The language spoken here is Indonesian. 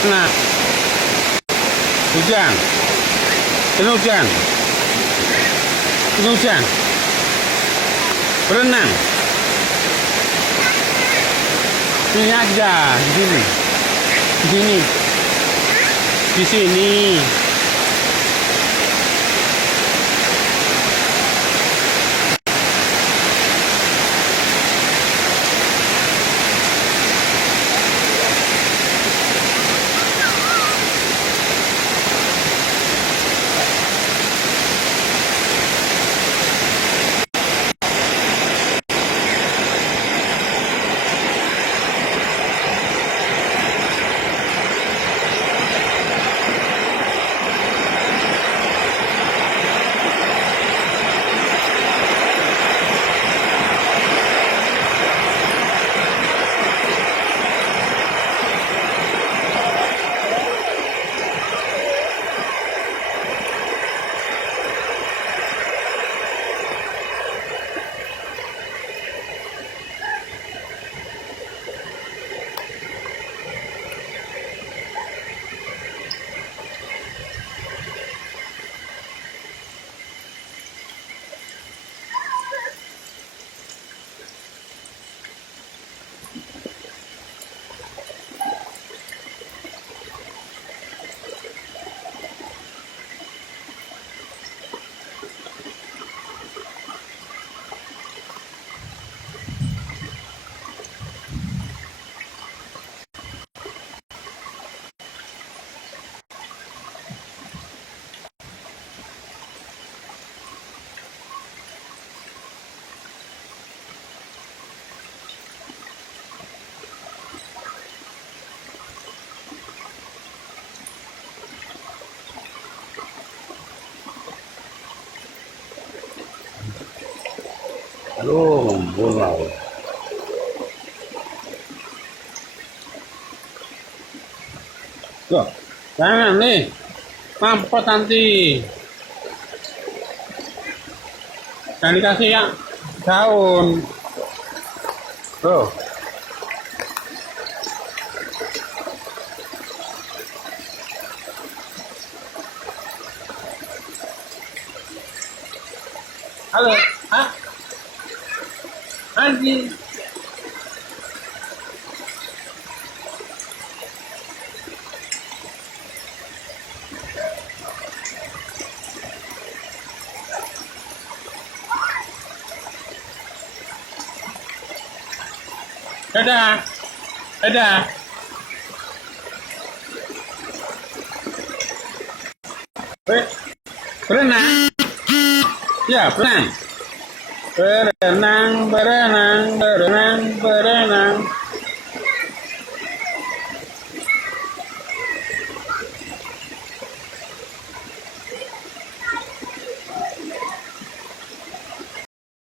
Nah, hujan. Ini hujan. Ini hujan. Berenang. Ini aja, di sini. Di sini. Di sini. Aduh, bungal. Loh, jangan nih. Mampet nanti. Jangan dikasih ya daun. Tuh. Halo, ah, Anjing. Dadah, dadah. Berenang. Ya, berenang. Berenang, berenang, berenang, berenang.